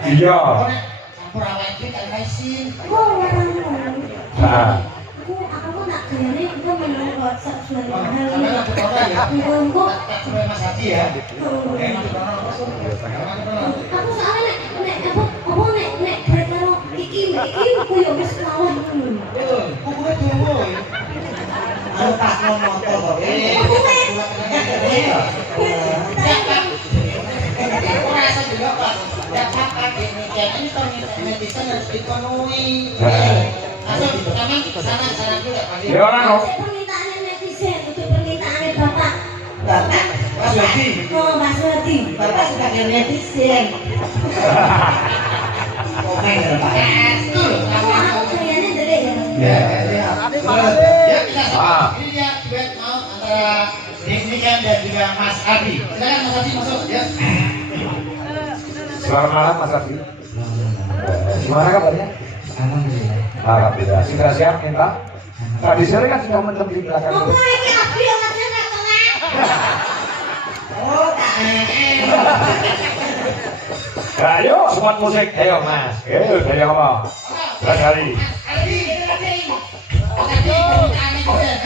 Iya. Campur awake dhewe karo isin. Oh, Nah. aku nak kene itu menang WhatsApp suara mahal. Sampai aku tahu ya. Engko Sampai Mas Hadi ya. aku soalnya nek karo iki ku yo wis mawon ngono. Kukuke dawa. Aku pas motor kok. Ora iso juga Pak. Ya Pak ini ini kan netizen harus dipenuhi. Sana juga Pak. Ya ora no. Permintaane netizen itu permintaane Bapak. Bapak Mas Hadi. Oh, Mas Hadi. Bapak sebagai netizen. Komen ya Pak. Aku kayaknya ndelek ya. Ya, kita ini dia duet mau antara Desnikan dan juga Mas Hadi. Silakan Mas Hadi masuk ya. Selamat malam Mas Rafi. Gimana kabarnya? Alhamdulillah. Alhamdulillah. Sudah siap minta? Tadi sore kan sudah mendem di belakang. Apa iki abi aja nek tengah? Oh, tak Ayo, semuanya musik. Ayo Mas. Ayo, dari apa? Belas hari. Hadi, Hadi. Hadi, permintaan netizen.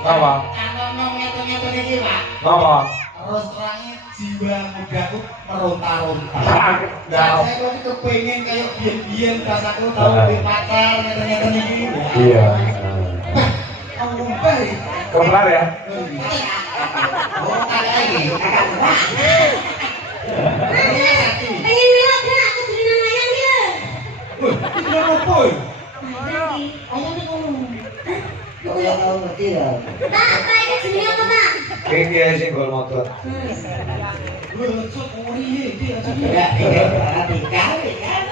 Apa? Kalau ngeten-ngeten iki, Pak. Apa? Terus terangnya jiwa mudaku meronta-ronta. Nah, Saya kok kepengin kayak biyen-biyen pas aku tau di pacar ngeten-ngeten iki. iya. Kamu lupa ya? Kembar ya? Oh, kakak lagi. Pengen lihat ya aku jadi namanya dia. Wih, itu apa ya? Ayam nih ngomong. Kok ya tahu ngerti ya? Apa itu jenis apa, Pak? Ini dia singgol motor. Wih, lucu, oh iya, dia aja. Ya, iya, dikali kan.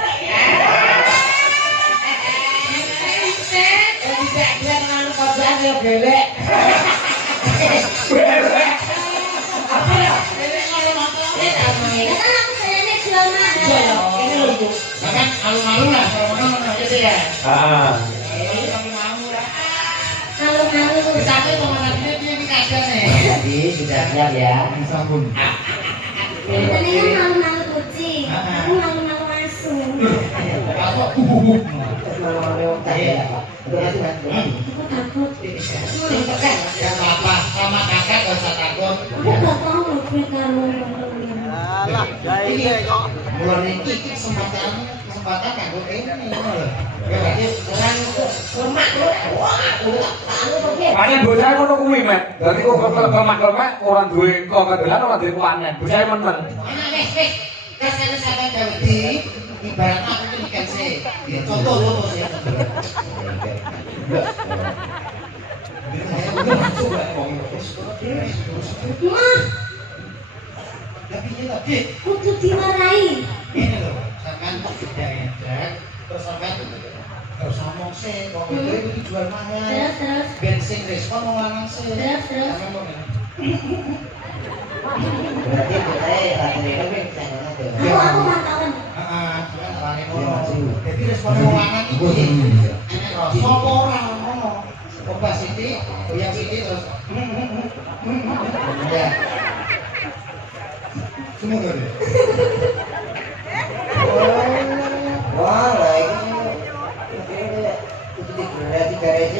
Bisa dia dengan kerjaan ya belek. Apa ya? Belek kalau motor ini apa ini? Kan aku kayaknya jual mahal. Ini lucu. Bahkan alun-alun lah, alun-alun gitu ya. Ah. Ini kamu mau lah. Malu-malu. Sampai sama tadinya dia ini kajian nih. Jadi sudah siap ya. Sabun. Tadi kan malu-malu kucing. Aku malu-malu masuk. Apa? Malam-malam tadi ya Pak. Udah nanti nanti. Aku takut. Ya apa? Sama kakak gak usah takut. Aku gak tahu loh gue kalau Ini bulan ini kesempatan kanggo ini loh. Ya berarti orang lemak lu. Wah, anu kok. Panen bocah ngono kuwi, Mek. Dadi kok lemak-lemak orang duwe kok kedelan ora duwe panen. Bocah men-men. Wes. Kasane sampe dadi ibarat aku iki ikan sih. Ya contoh lho bos ya. Mah, Tapi ini tadi kudu dimarahi. ini loh, sampean tidak enak, terus sampean terus ngomong sih, kok itu jual mahal. Terus. Bensin respon mau lanang sih. Terus. Sampean mau Berarti kita lagi ini channelnya tuh. Aku mantauan. sampean awake ngono. Jadi respon mau lanang iki. Enak rasa apa ora ngono. Coba sithik, goyang sithik terus. Ya. Semua tadi. Wah, lah ini itu berarti garasi.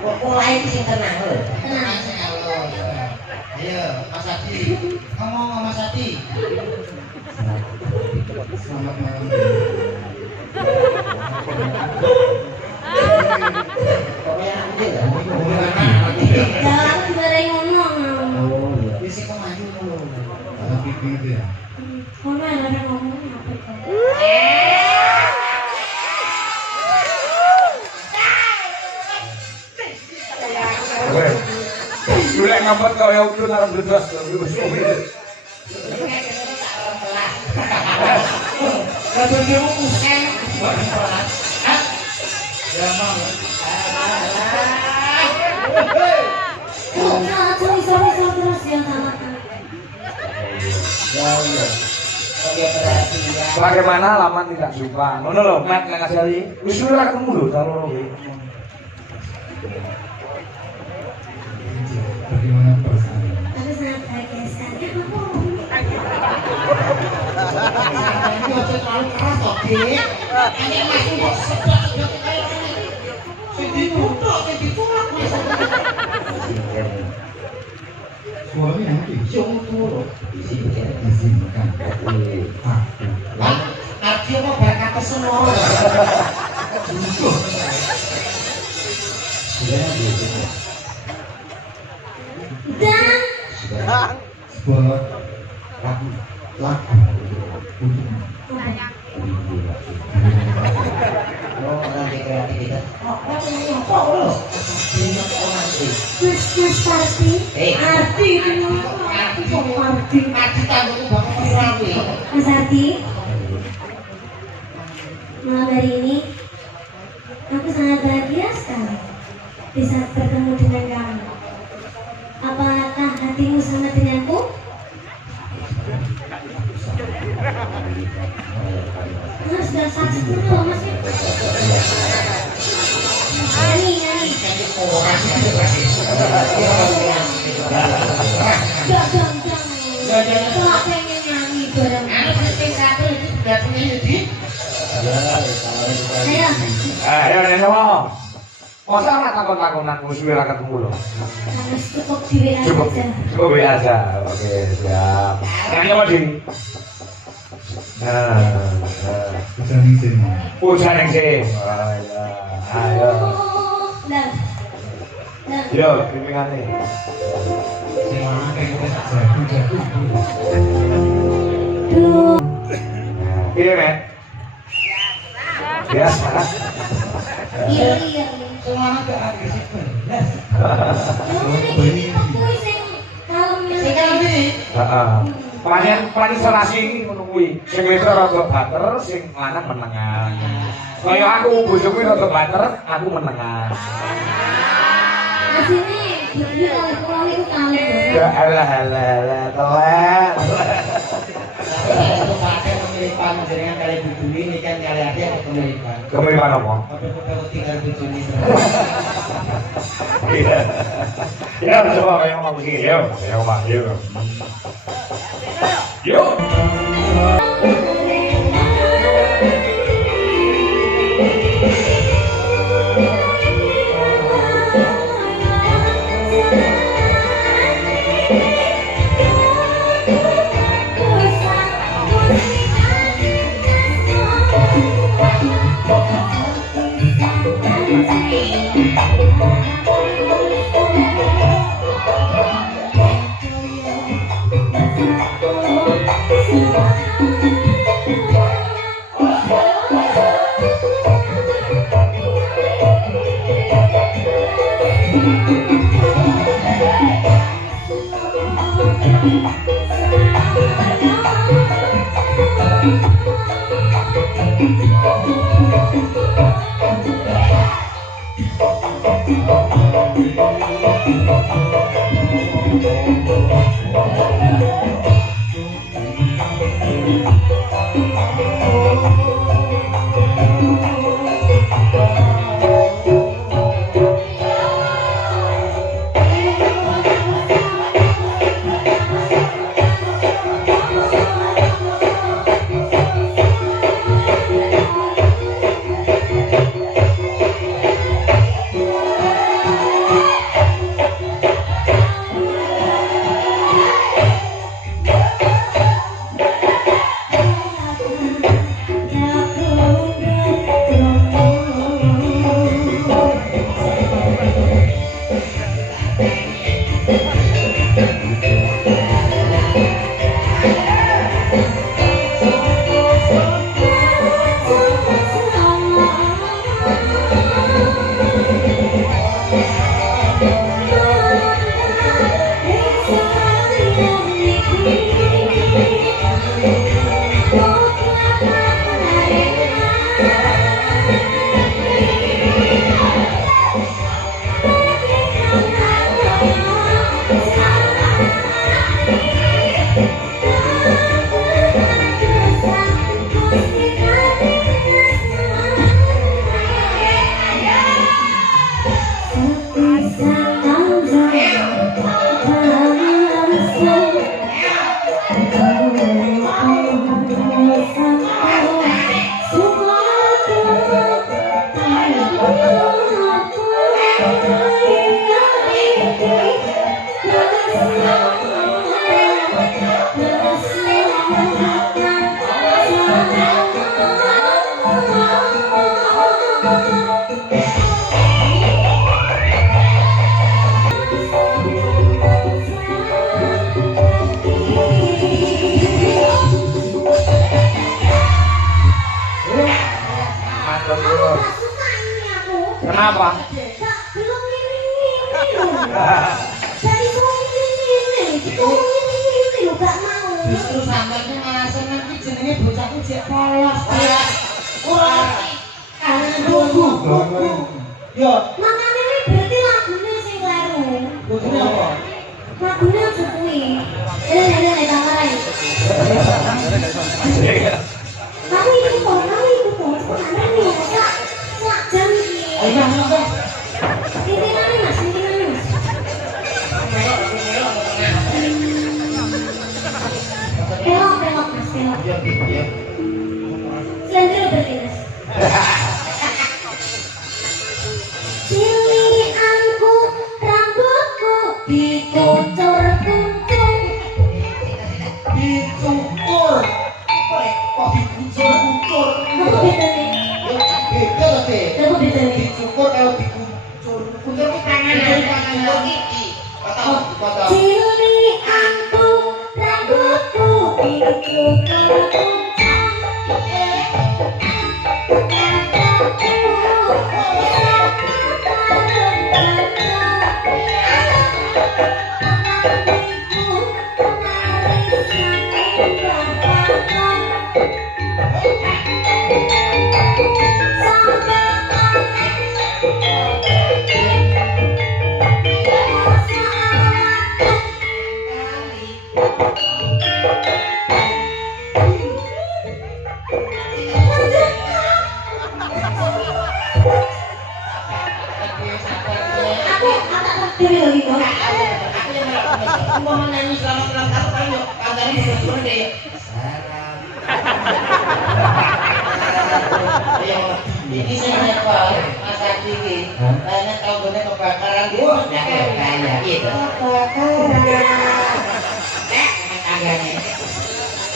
Kok mulai sing tenang lho. Tenang sih Allah. Ayo, Mas Hadi. Ngomong Mas Hadi. Selamat malam. Pokoknya nanti lah. Jangan bareng ngomong. Oh iya. Bisi kok maju dulu. Tapi gitu ya. Ngono ya bareng ngomong apa itu? Lu lek ngempet kaya udah nang berdua. Kadang dia mau usen, bareng pelan. Ah, ya mau. Sorry terus ya sama. Ya iya. Oke perhatian. Bagaimana laman tidak jumpa? Ngono lho, Mat nang asali. Wis ora ketemu lho ta loro iki. Bagaimana perasaan? Aku sangat bahagia sekali. Ini ojo terlalu keras kok, Dik. Ini masih kok sedot-sedot kayak sing dituthuk, sing ditulak Mas. Suami nanti jong tuh izinkan. Lah, arti apa berkat semua. Dan Sebuah lagu Oh, nanti kreativitas. Mas Parti, Arti itu Arti. Arti tanggung bapak Rawi. Mas Arti, malam hari ini aku sangat bahagia sekali bisa bertemu dengan kamu. Apakah hatimu sama denganku? Mas sudah saksi dulu loh Mas. Nyanyi. Jangan. Kalau pengen nyanyi bareng. Satu itu sudah punya Yudi. Ayo. Ayo nyanyi wae. Masa ora takon-takonan wis ora ketemu lho. Harus cukup di WA Cukup. saja. Cukup WA aja. Oke, siap. Nyanyi apa, Ding? Pujan yang sih. Ayo. Nah. Yo, pimpinane. Duh. Iya, Men. Biasa. Iya. Semuanya ke agresif belas. Ini kuwi sing kalem. Sekali. Heeh. Panen serasi iki ngono kuwi. Sing wedok rada bater, sing lanang menengan. Kaya aku bojoku rada bater, aku menengan. Asine iki kali pulau itu kali. Ya alah telat. Itu pakai pemilipan jenengan kali bujuni ini kan kali ada apa pemilipan? Kemiripan apa? Apa tinggal bujuni. Iya. Ya, coba kayak ngomong begini, yo. Ya, ngomong, yo. Yo. Kenapa? Kak, belum ini loh. Dari ini, ditolongin ini loh, gak mau. Justru sampeyan malah seneng iki jenenge bocah ku jek polos. Ora tunggu. Yo, Makanya ini berarti lagunya sing kleru. bojone apa? Lagunya aja kuwi. Ini kamerain. Kamu ikut kok, kok aneh ya, Kak. Sak jam iki. Ayo, ayo. Tintinane Mas, tintinane Mas. Belok Mas, belok. Yo, yo. Selanjutnya berarti Mas. Pilihanku, rambutku dikucur kuncung. Dicukur. Kok dikucur-kucur? Apa bedanya? Yo, beda to, Teh. Apa bedanya? Dicukur karo dikucur. Kucur ki tangan iki. Kata. Pilihanku, rambutku dikucur kuncung. Dewi lagi kok. Aku mau nyanyi selamat ulang tahun kan yuk. Kancane berdua deh. Ini saya apa? Mas Adi ini. Banyak tahu gone kebakaran gitu. Ya kaya gitu. Agaknya.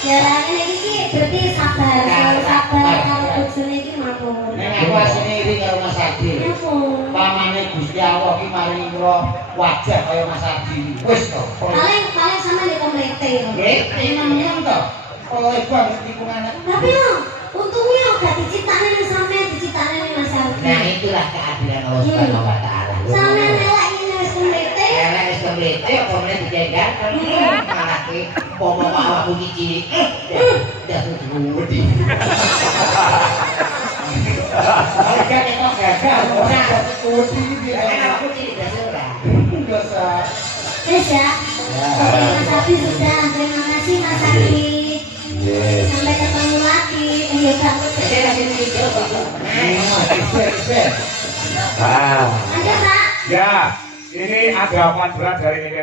Jalannya ini berarti sabar, kalau sabar kalau bojone iki mabuk. Nek aku asline iri karo Mas Adi. Nyapun. Pamane Gusti Allah ki maringi kula wajah kaya Mas Adi. Wis to. Paling sama di komplete. Nggih, tenan to. Oleh banget lingkungan. Tapi lo, untungnya gak diciptakan yang sampai diciptakan yang Mas Aldi. Nah, itulah keadilan Allah Subhanahu wa taala. Sampai nelak ini wis komplete. Karena wis komplete apa meneh dijaga. Malah ki pomo awakku ki cilik. Dah wedi. Harga kita gagal, ora wedi iki. Aku cilik dah ora. Dosa. Wes ya. Oke, Mas Aldi sudah. Terima kasih Mas Aldi. Sampai ketemu lagi. Ayo Kak. Saya lagi video kok. Nah, Ah. Ada Kak. Ya, ini ada aman berat dari Niden